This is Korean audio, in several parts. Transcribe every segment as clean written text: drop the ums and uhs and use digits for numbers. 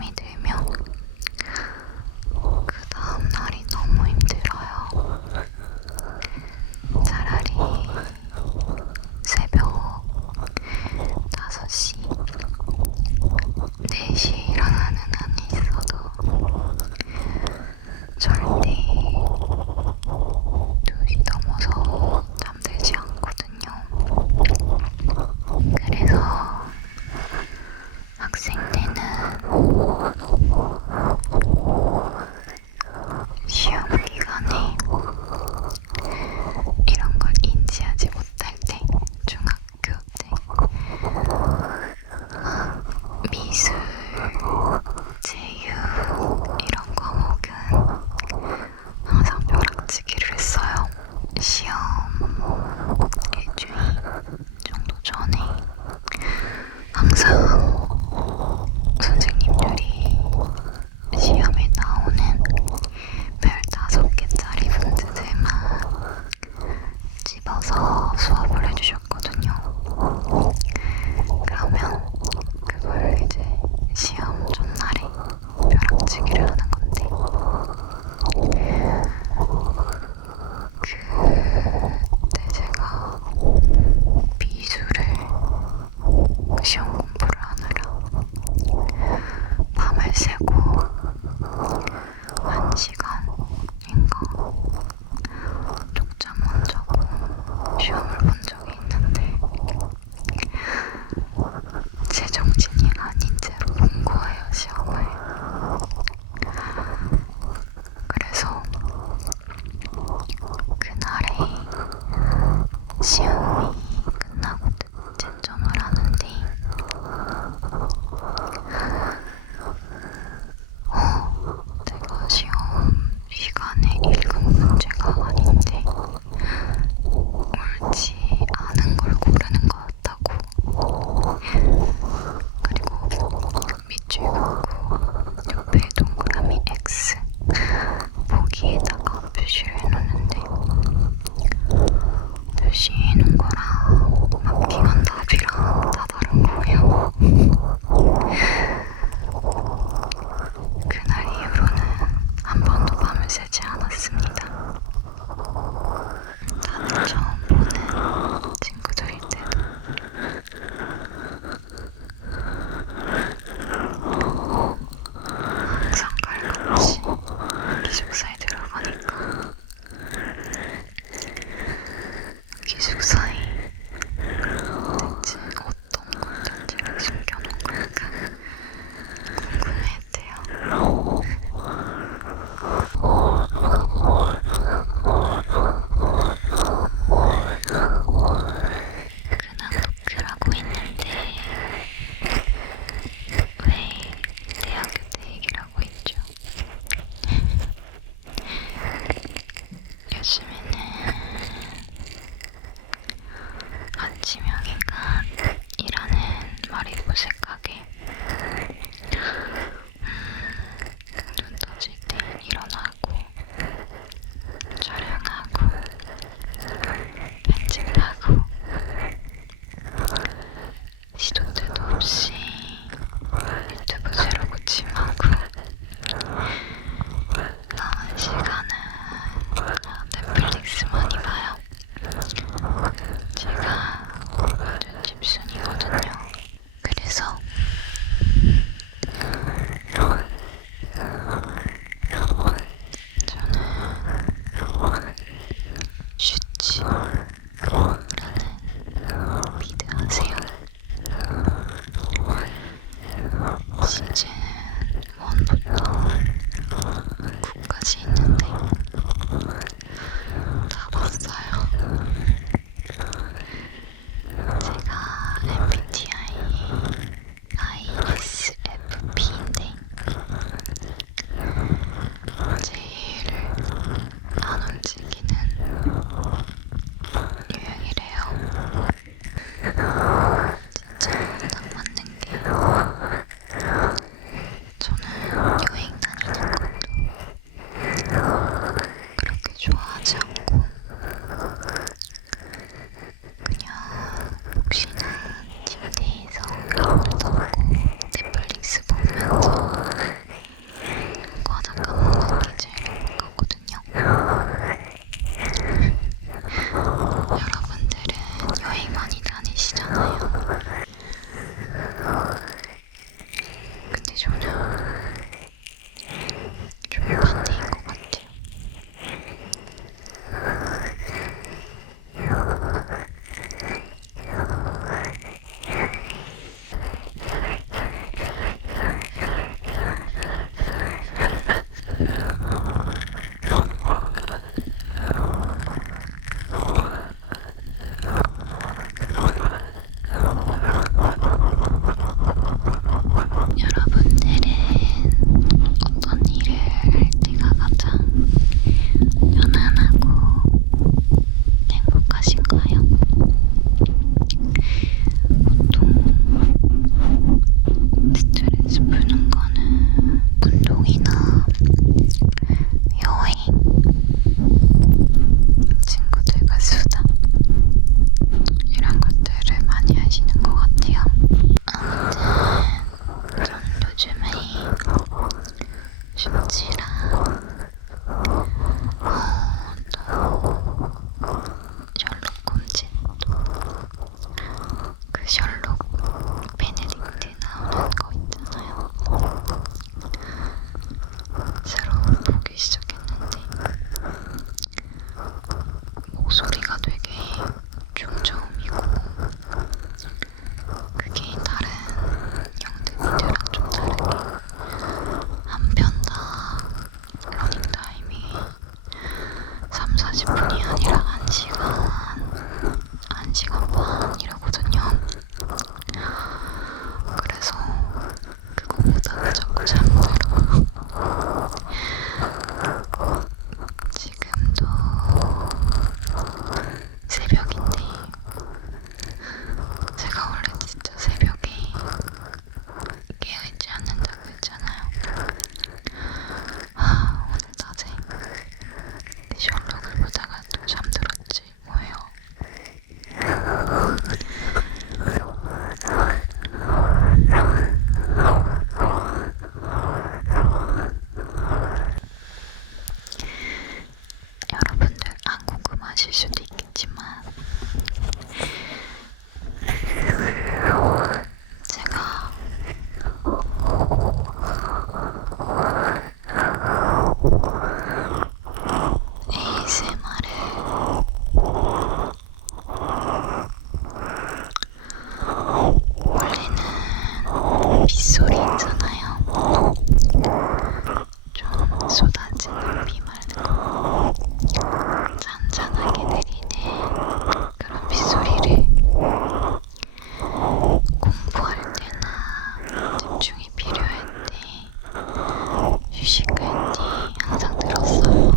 잠이 들면 그 다음 날이 너무 힘들어요. 차라리 새벽 5시, 4시에 일어나는 한이 있어도 절대 2시 넘어서 잠들지 않거든요. 그래서 학생 때는 시험 기간에 이런 걸 인지하지 못할 때, 중학교 때 미술, 제유 이런 과목은 항상 벼락치기를 했어요. 시험 일주일 정도 전에 항상 선생님들이 시험에 나오는 별 5개짜리 문제들만 집어서 수업을 해주셨거든요. 그러면 그걸 이제 시험 전날에 벼락치기를 하는 건데, 그때 제가 미술을 시험 공부를 하느라 밤을 새고 1시간인가 쪽잠 자고 시험을 본 적이 있는데 제 정신이 아닌 채로 본 거예요, 시험을. 그래서 그날에 시험이 끝나고 채점을 하는데 내가 시험 시간에 읽은 문제가 아닌데 옳지 않은 걸 고르는 거였다고. 그리고 밑줄 긋고 옆에 동그라미 X 보기에다가 표시를 해놓는데 표시해놓은 거랑 맞기만 답이랑 다 다른 거예요. 그날 이후로는 한 번도 밤을 새지 않았습니다. 다들 처음 보는 친구들일 때도. 슈지랑 또 셜록 홈즈도 그 셜록 베네딕트 나오는 거 있잖아요. 새로 보기 시작했는데 목소리가 되게 중저음이고 그게 다른 영드미드랑 좀 다르게 한 편 다 러닝타임이 3-40분이 아니라 1시간 반이라거든요. 그래서 그거 보다가 자꾸 잠들어요. 지금도 새벽인데 제가 원래 진짜 새벽에 깨어있지 않는다고 했잖아요. 오늘 낮에 셜록을 보다가 또 잠들었지 뭐예요. 여러분들 안 궁금하실 수도 있겠지만 제가 ASMR을 원래는 빗소리 있잖아요. 좀 쏟아지는 비 말고 잔잔하게 내리는 그런 빗소리를 공부할 때나 집중이 필요할 때, 휴식할 때 항상 들었어요.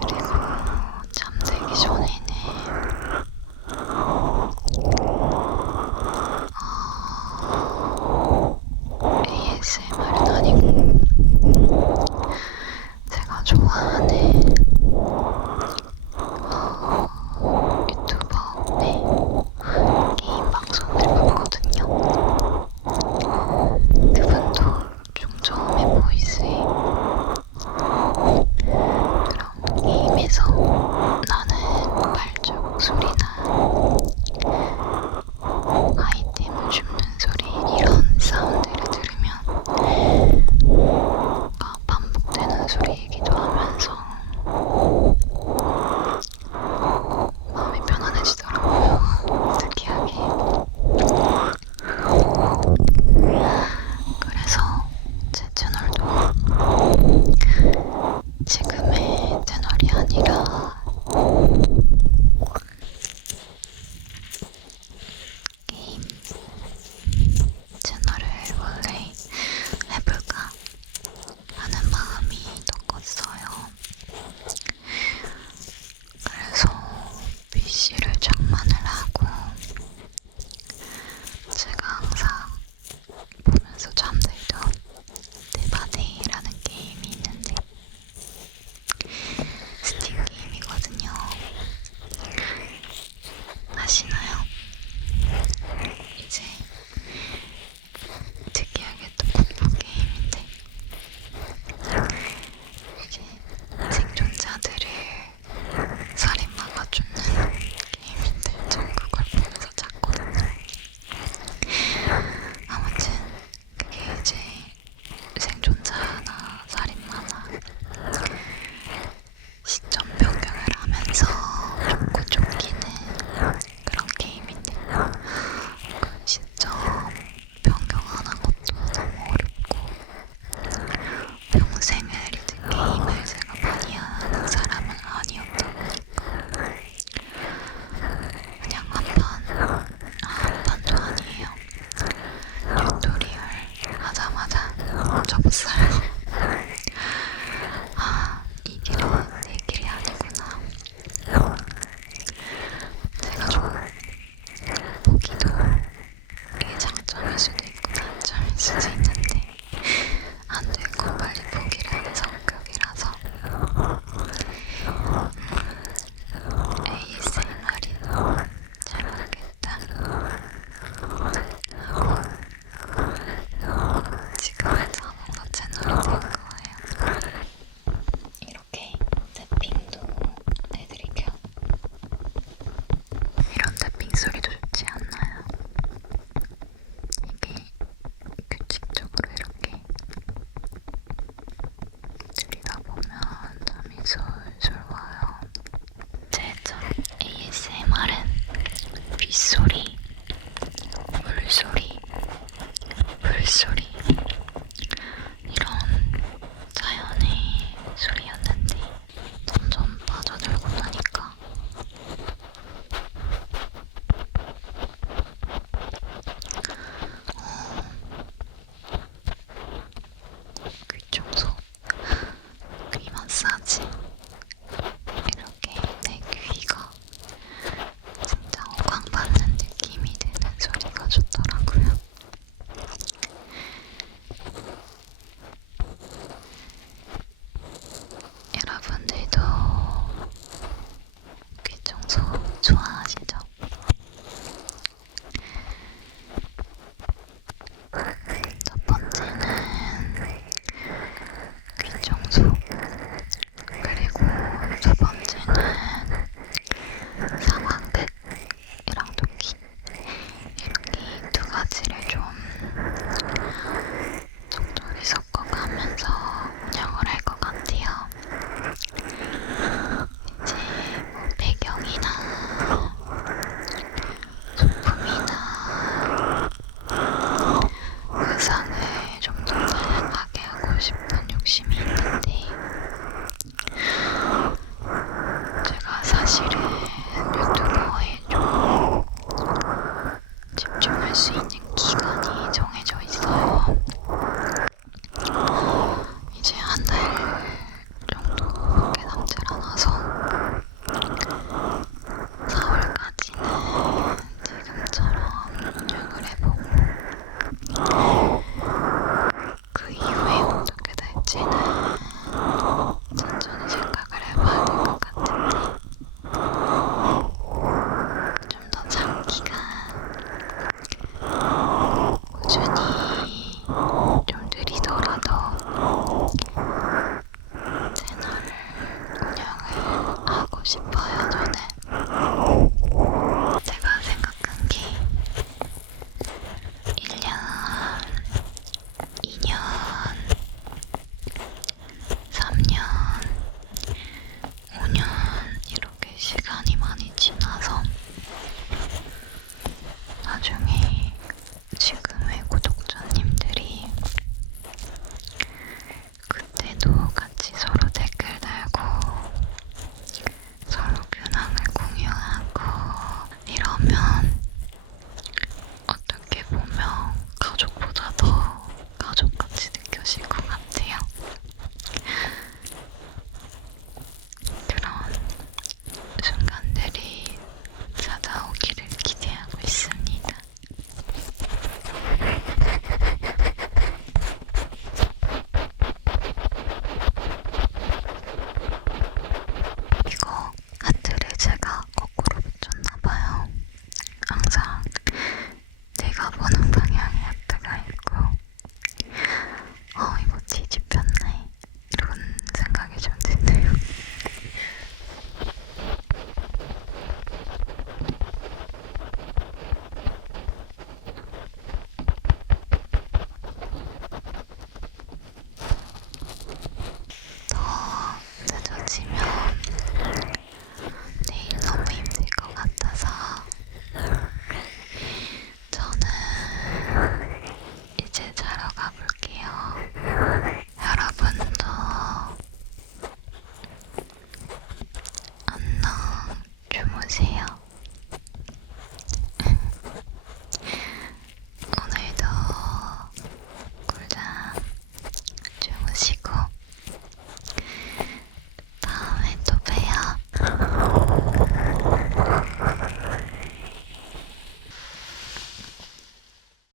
그리고 잠들기 전에는 ASMR은 아니고 제가 좋아하는 유튜버의 게임 방송을 봤거든요. 그분도 중저음의 보이스에 그런 게임에서 나는 발자국 소리나 아이템을 줍는 소리 이런 사운드를 들으면 반복되는 소리이기도 하면서 마음이 편안해지더라고요. 특이하게. 그래서 제 채널도 지금의 채널이 아니라 게임 채널을 원래 해볼까 하는 마음이 더 컸어요. 그래서 PC를 장만을 하고 제가 항상 보면서 잠들던 데바데이라는 게임이 있는데 스팀 게임이거든요. 아시나요? 이제 특이하게 또 공포 게임인데 이게 생존자들을 살인마가 쫓는 게임인데 전 그걸 보면서 잤거든요. 아무튼 그게 아주